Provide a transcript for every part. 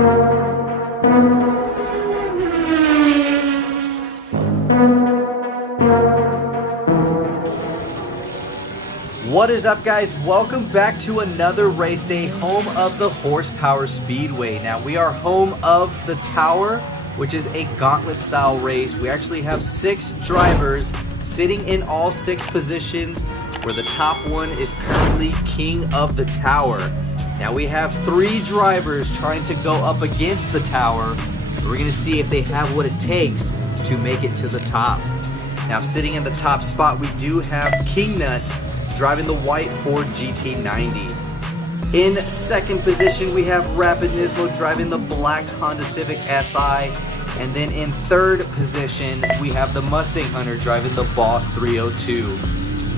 What is up, guys? Welcome back to another race day, home of the Horsepower Speedway. Now we are home of the Tower, which is a gauntlet style race. We actually have 6 drivers sitting in all 6 positions, where the top one is currently king of the Tower. Now we have 3 drivers trying to go up against the Tower. We're going to see if they have what it takes to make it to the top. Now sitting in the top spot, we do have King Nut driving the white Ford GT90. In second position, we have Rapid Nismo driving the black Honda Civic Si. And then in third position, we have the Mustang Hunter driving the Boss 302.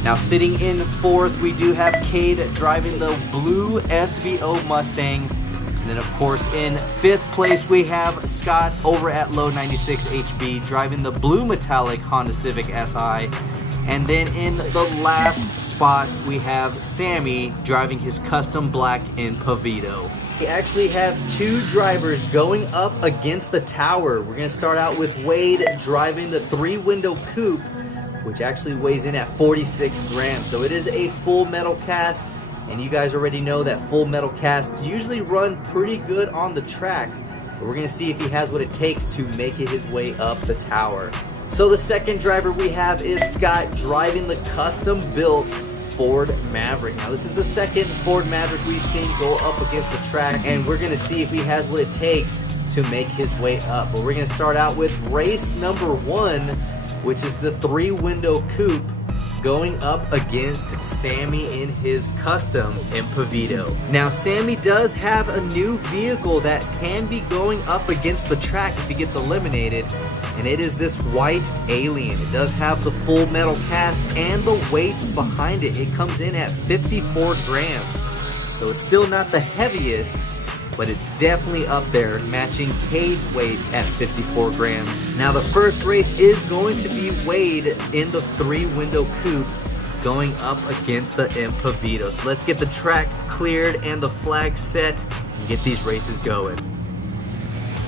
Now sitting in fourth, we do have Cade driving the blue SVO Mustang. And then of course in fifth place, we have Scott over at Low 96 HB driving the blue metallic Honda Civic Si. And then in the last spot, we have Sammy driving his custom black Impavito. We actually have 2 drivers going up against the Tower. We're going to start out with Wade driving the 3-window coupe, which actually weighs in at 46 grams. So it is a full metal cast, and you guys already know that full metal casts usually run pretty good on the track. But we're going to see if he has what it takes to make it his way up the Tower. So the second driver we have is Scott driving the custom-built Ford Maverick. Now this is the second Ford Maverick we've seen go up against the track, and we're going to see if he has what it takes to make his way up. But we're going to start out with race number 1, which is the 3-window coupe, going up against Sammy in his custom Impavito. Now Sammy does have a new vehicle that can be going up against the track if he gets eliminated, and it is this white Alien. It does have the full metal cast and the weight behind it. It comes in at 54 grams. So it's still not the heaviest, but it's definitely up there, matching Cade's weight at 54 grams. Now the first race is going to be Wade in the 3-window coupe going up against the Impavito. So let's get the track cleared and the flag set and get these races going.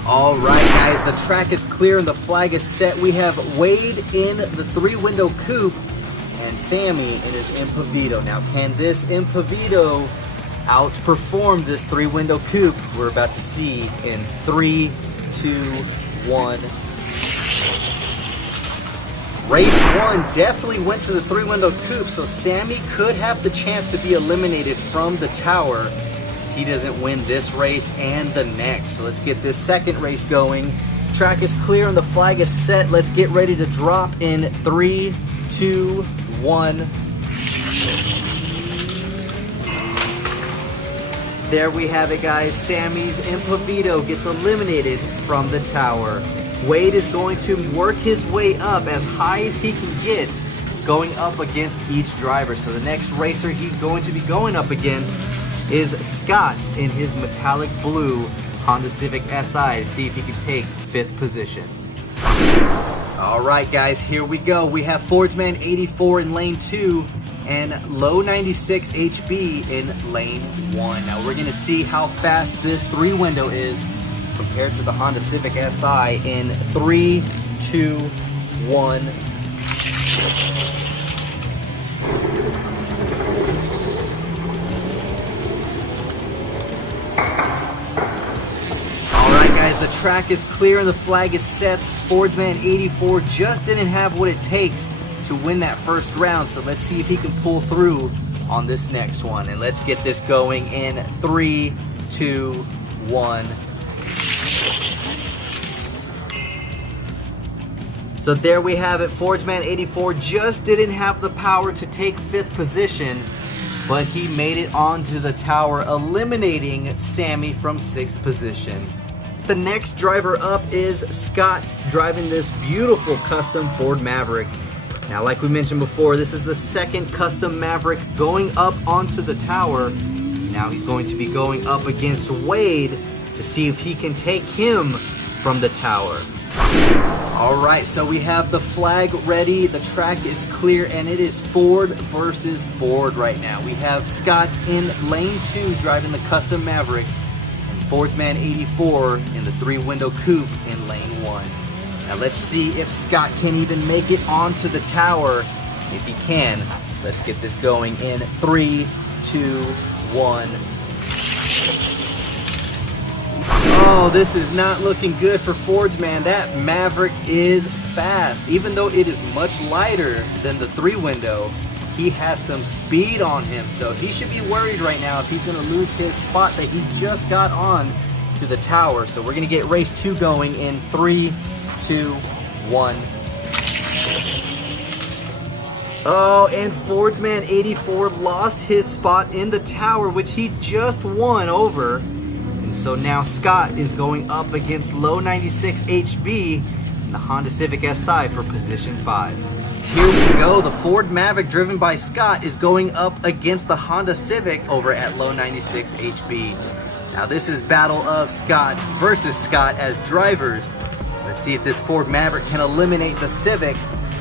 Alright guys, the track is clear and the flag is set. We have Wade in the 3-window coupe and Sammy in his Impavito. Now can this Impavito outperform this 3-window coupe? We're about to see in 3, 2, 1. Race 1 definitely went to the 3-window coupe, so Sammy could have the chance to be eliminated from the Tower if he doesn't win this race and the next. So let's get this second race going. Track is clear and the flag is set. Let's get ready to drop in 3, 2, 1. There we have it, guys. Sammy's Impavito gets eliminated from the Tower. Wade is going to work his way up as high as he can get, going up against each driver. So the next racer he's going to be going up against is Scott in his metallic blue Honda Civic Si to see if he can take 5th position. Alright guys, here we go. We have Fordsman 84 in lane 2 and Low 96 HB in lane 1. Now we're going to see how fast this 3-window is compared to the Honda Civic Si in 3, 2, 1. Alright guys, the track is clear and the flag is set. Fordsman 84 just didn't have what it takes to win that first round, so let's see if he can pull through on this next one. And let's get this going in 3, 2, 1. So there we have it. Fordsman 84 just didn't have the power to take 5th position, but he made it onto the Tower, eliminating Sammy from 6th position. The next driver up is Scott, driving this beautiful custom Ford Maverick. Now, like we mentioned before, this is the second custom Maverick going up onto the Tower. Now he's going to be going up against Wade to see if he can take him from the Tower. Alright, so we have the flag ready, the track is clear, and it is Ford versus Ford right now. We have Scott in lane 2 driving the custom Maverick, and Fordsman 84 in the 3-window coupe in lane 1. Now let's see if Scott can even make it onto the tower. If he can, let's get this going in 3, 2, 1. Oh, this is not looking good for Fordsman. That Maverick is fast. Even though it is much lighter than the 3-window, he has some speed on him. So he should be worried right now if he's going to lose his spot that he just got on to the tower. So we're going to get race 2 going in 3, 2, 1. Oh, and Fordsman 84 lost his spot in the tower, which he just won over. And so now Scott is going up against Low 96 HB in the Honda Civic Si for position 5. Here we go. The Ford Maverick driven by Scott is going up against the Honda Civic over at Low 96 HB. Now this is battle of Scott versus Scott as drivers. Let's see if this Ford Maverick can eliminate the Civic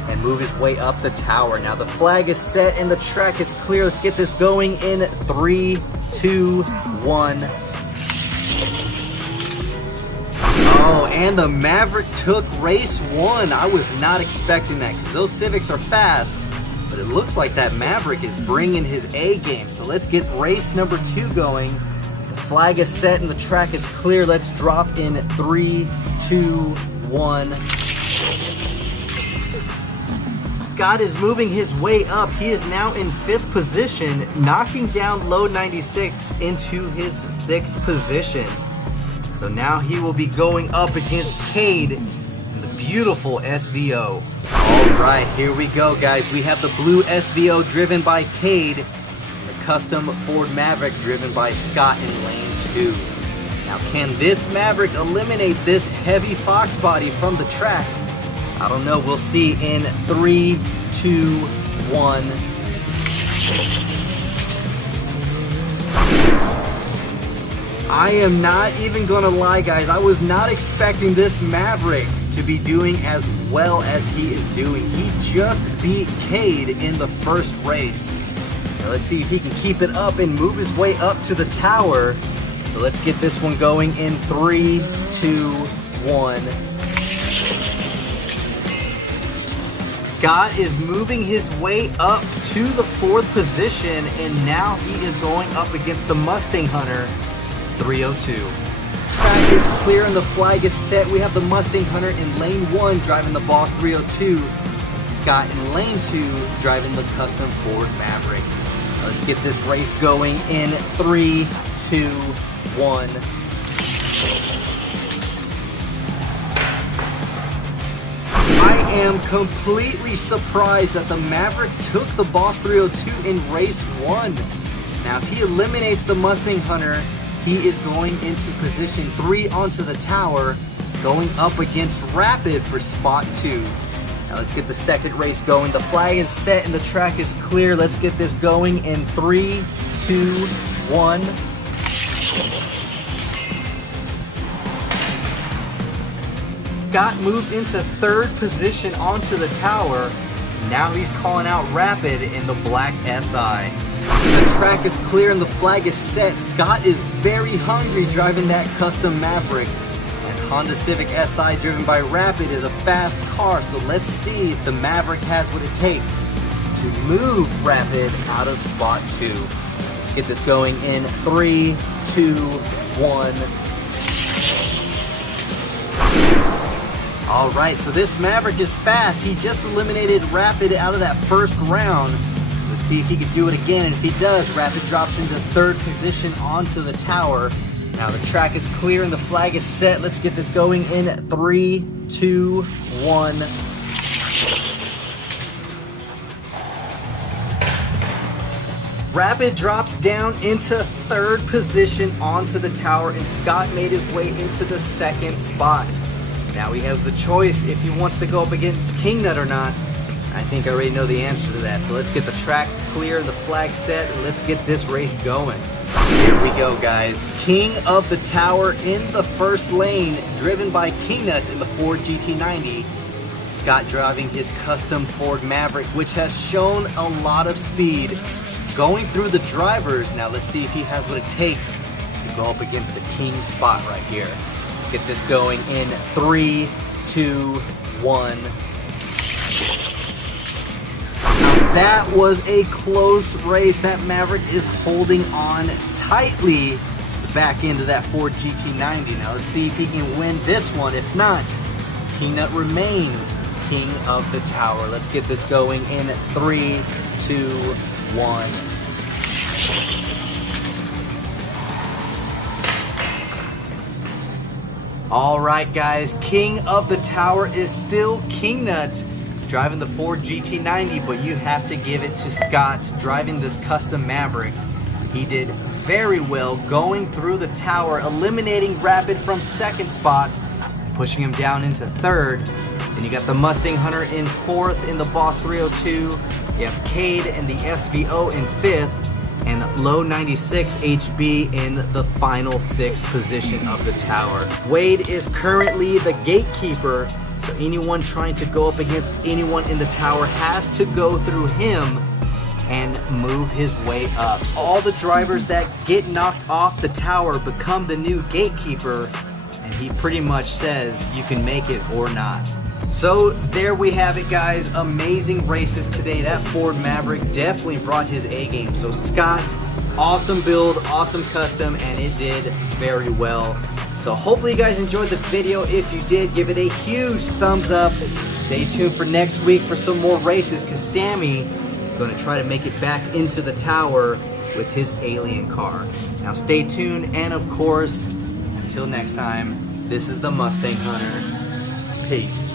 and move his way up the tower. Now the flag is set and the track is clear. Let's get this going in 3, 2, 1. Oh, and the Maverick took race 1. I was not expecting that because those Civics are fast, but it looks like that Maverick is bringing his A game. So let's get race number 2 going. The flag is set and the track is clear. Let's drop in 3, 2, 1. Scott is moving his way up. He is now in 5th position, knocking down Low 96 into his 6th position. So now he will be going up against Cade in the beautiful SVO. All right, here we go, guys. We have the blue SVO driven by Cade, and the custom Ford Maverick driven by Scott in lane 2. Now, can this Maverick eliminate this heavy Fox body from the track? I don't know. We'll see in 3, 2, 1. I am not even gonna lie, guys. I was not expecting this Maverick to be doing as well as he is doing. He just beat Cade in the first race. Now let's see if he can keep it up and move his way up to the tower. So let's get this one going in 3, 2, 1. Scott is moving his way up to the 4th position, and now he is going up against the Mustang Hunter 302. Track is clear and the flag is set. We have the Mustang Hunter in lane 1 driving the Boss 302, and Scott in lane 2 driving the custom Ford Maverick. Now let's get this race going in 3, 2, 1. I am completely surprised that the Maverick took the Boss 302 in race 1. Now if he eliminates the Mustang Hunter, he is going into position 3 onto the tower, going up against Rapid for spot 2. Now let's get the second race going. The flag is set and the track is clear. Let's get this going in 3, 2, 1. Scott moved into 3rd position onto the tower. Now he's calling out Rapid in the black SI. The track is clear and the flag is set. Scott is very hungry driving that custom Maverick. And Honda Civic Si driven by Rapid is a fast car. So let's see if the Maverick has what it takes to move Rapid out of spot 2. Let's get this going in 3, 2, 1. All right, so this Maverick is fast. He just eliminated Rapid out of that first round. Let's see if he can do it again, and if he does, Rapid drops into 3rd position onto the tower. Now the track is clear and the flag is set. Let's get this going in 3, 2, 1. Rapid drops down into 3rd position onto the tower, and Scott made his way into the 2nd spot. Now he has the choice if he wants to go up against Kingnut or not. I think I already know the answer to that. So let's get the track clear and the flag set, and let's get this race going. Here we go, guys. King of the Tower in the 1st lane, driven by Kingnut in the Ford GT90. Scott driving his custom Ford Maverick, which has shown a lot of speed. Going through the drivers, now let's see if he has what it takes to go up against the king spot right here. Let's get this going in 3, 2, 1. That was a close race. That Maverick is holding on tightly to the back end of that Ford GT90. Now let's see if he can win this one. If not, Peanut remains king of the tower. Let's get this going in 3, 2, 1. All right, guys, king of the tower is still King Nut, driving the Ford GT90, but you have to give it to Scott driving this custom Maverick. He did very well going through the tower, eliminating Rapid from second spot, pushing him down into third. Then you got the Mustang Hunter in fourth in the Boss 302. You have Cade and the SVO in fifth, and Low 96 HB in the final sixth position of the tower. Wade is currently the gatekeeper, so anyone trying to go up against anyone in the tower has to go through him and move his way up. All the drivers that get knocked off the tower become the new gatekeeper, and he pretty much says you can make it or not. So there we have it, guys. Amazing races today. That Ford Maverick definitely brought his A game. So Scott, awesome build, awesome custom, and it did very well. So hopefully you guys enjoyed the video. If you did, give it a huge thumbs up. Stay tuned for next week for some more races, because Sammy is going to try to make it back into the tower with his alien car. Now stay tuned, and of course, until next time, this is the Mustang Hunter. Peace.